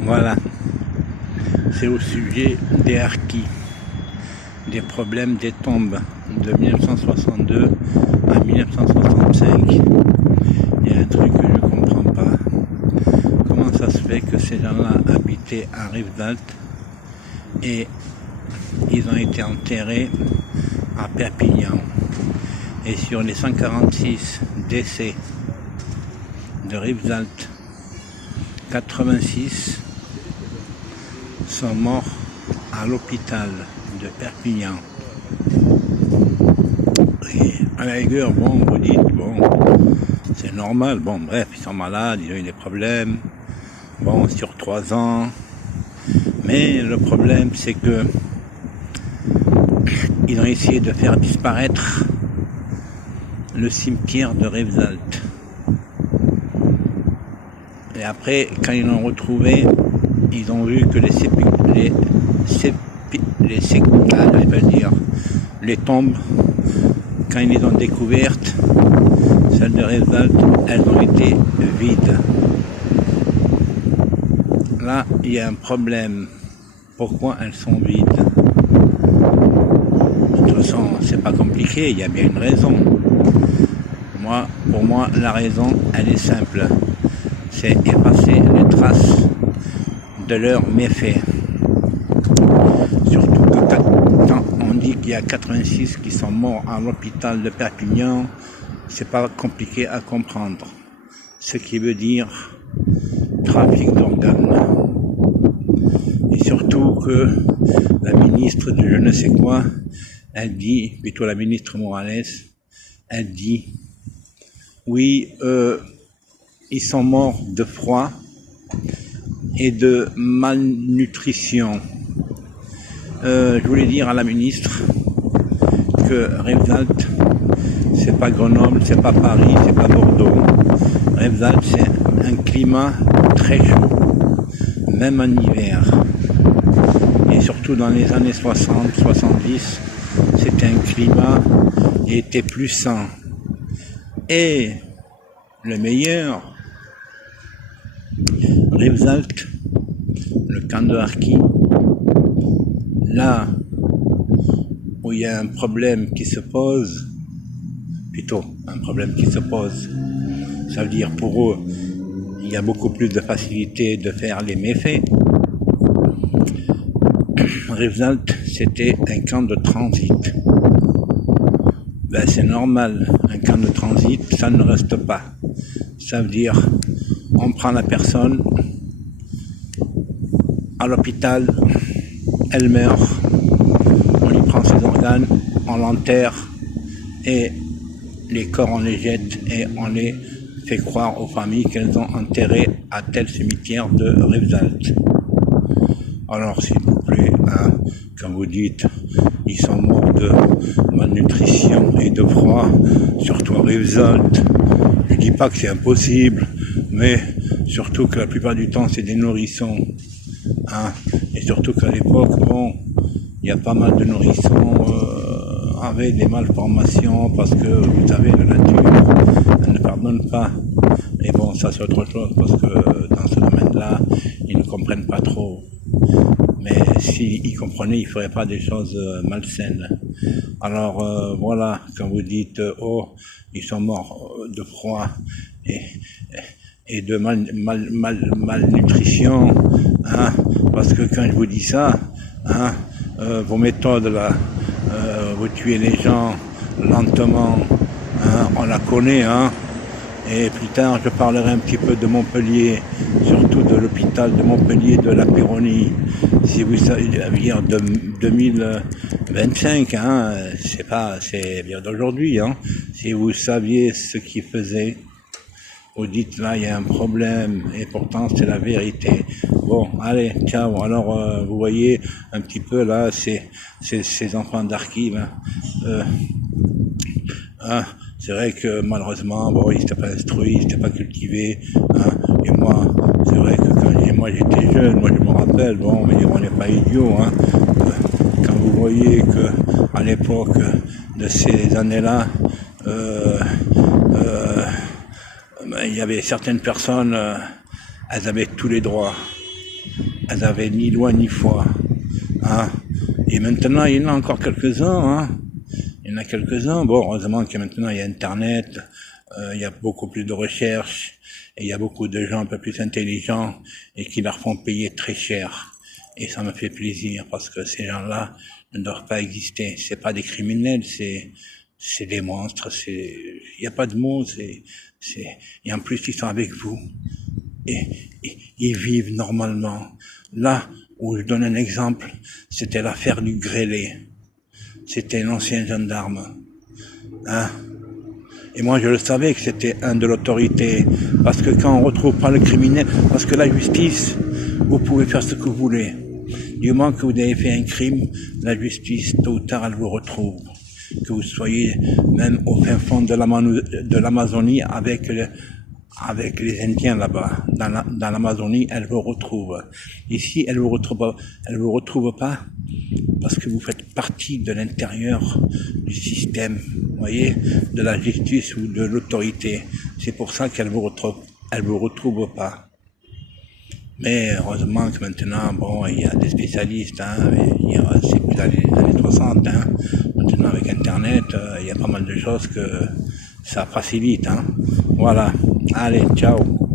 Voilà, c'est au sujet des harkis, des problèmes des tombes de 1962 à 1965. Il y a un truc que je ne comprends pas. Comment ça se fait que ces gens-là habitaient à Rivesaltes et ils ont été enterrés à Perpignan. Et sur les 146 décès de Rivesaltes, 86 sont morts à l'hôpital de Perpignan. Et à la rigueur, bon, vous dites, bon, c'est normal, bon, bref, ils sont malades, ils ont eu des problèmes, bon, sur 3 ans. Mais le problème, c'est que ils ont essayé de faire disparaître le cimetière de Rivesaltes. Et après, quand ils l'ont retrouvé, ils ont vu que les tombes, quand ils les ont découvertes, celles de Rivesaltes, elles ont été vides. Là, il y a un problème. Pourquoi elles sont vides? De toute façon, c'est pas compliqué, il y a bien une raison. Pour moi, la raison, elle est simple. C'est effacer les traces de leurs méfaits. Surtout que quand on dit qu'il y a 86 qui sont morts à l'hôpital de Perpignan, c'est pas compliqué à comprendre. Ce qui veut dire trafic d'organes. Et surtout que la ministre de je ne sais quoi, elle dit, plutôt la ministre Morales, elle dit, oui, ils sont morts de froid et de malnutrition. Je voulais dire à la ministre que Rivesaltes, c'est pas Grenoble, c'est pas Paris, c'est pas Bordeaux. Rivesaltes, c'est un climat très chaud, même en hiver. Et surtout dans les années 60, 70, c'était un climat qui était plus sain. Et le meilleur, Rivesaltes, le camp de harkis, là où il y a un problème qui se pose, ça veut dire pour eux, il y a beaucoup plus de facilité de faire les méfaits. Rivesaltes, c'était un camp de transit. Ben, c'est normal, un camp de transit, ça ne reste pas. Ça veut dire, on prend la personne à l'hôpital, elle meurt, on lui prend ses organes, on l'enterre et les corps on les jette et on les fait croire aux familles qu'elles ont enterré à tel cimetière de Rivesaltes. Alors s'il vous plaît, hein, quand vous dites ils sont morts de malnutrition et de froid, surtout à Rivesaltes, je dis pas que c'est impossible, mais surtout que la plupart du temps c'est des nourrissons, hein, et surtout qu'à l'époque, bon, il y a pas mal de nourrissons avec des malformations parce que vous savez la nature elle ne pardonne pas. Et bon, ça c'est autre chose parce que dans ce domaine-là, ils ne comprennent pas trop. Mais s'ils comprenaient, ils ne feraient pas des choses malsaines. Alors voilà, quand vous dites oh, ils sont morts de froid et de malnutrition, hein, parce que quand je vous dis ça, hein, vos méthodes là, vous tuez les gens lentement, hein, on la connaît, hein. Et plus tard, je parlerai un petit peu de Montpellier, surtout de l'hôpital de Montpellier de la Péronie. Si vous savez, dire 2025, hein, c'est bien d'aujourd'hui, hein. Si vous saviez ce qu'ils faisaient, vous dites là, il y a un problème, et pourtant c'est la vérité. Bon, allez, ciao. Alors, vous voyez un petit peu là, ces enfants d'archives, hein, c'est vrai que malheureusement, bon, ils n'étaient pas instruits, ils n'étaient pas cultivés, hein, et moi, c'est vrai que quand moi j'étais jeune, moi je me rappelle, bon, mais on n'est pas idiots, hein, quand vous voyez que à l'époque de ces années-là, il y avait certaines personnes, elles avaient tous les droits. elles avaient ni loi ni foi. Hein. Et maintenant, il y en a encore quelques-uns. Hein. Il y en a quelques-uns. Bon, heureusement que maintenant, il y a Internet, il y a beaucoup plus de recherches, et il y a beaucoup de gens un peu plus intelligents et qui leur font payer très cher. Et ça me fait plaisir parce que ces gens-là ne doivent pas exister. C'est pas des criminels, c'est des monstres. Il n'y a pas de mots. Et en plus, ils sont avec vous. Et ils vivent normalement. Là où je donne un exemple, c'était l'affaire du grêlé. C'était l'ancien gendarme. Hein? Et moi, je le savais que c'était un de l'autorité. Parce que quand on retrouve pas le criminel, parce que la justice, vous pouvez faire ce que vous voulez. Du moment que vous avez fait un crime, la justice, tôt ou tard, elle vous retrouve. Que vous soyez même au fin fond de l'Amazonie avec les Indiens là-bas, dans l'Amazonie, elle vous retrouve. Ici, elle vous retrouve pas parce que vous faites partie de l'intérieur du système, vous voyez, de la justice ou de l'autorité. C'est pour ça qu'elle vous retrouve pas. Mais heureusement que maintenant, bon, il y a des spécialistes, hein, c'est plus dans les années 60, hein. Maintenant avec Internet, il y a pas mal de choses que ça facilite, hein. Voilà. Allez, ciao.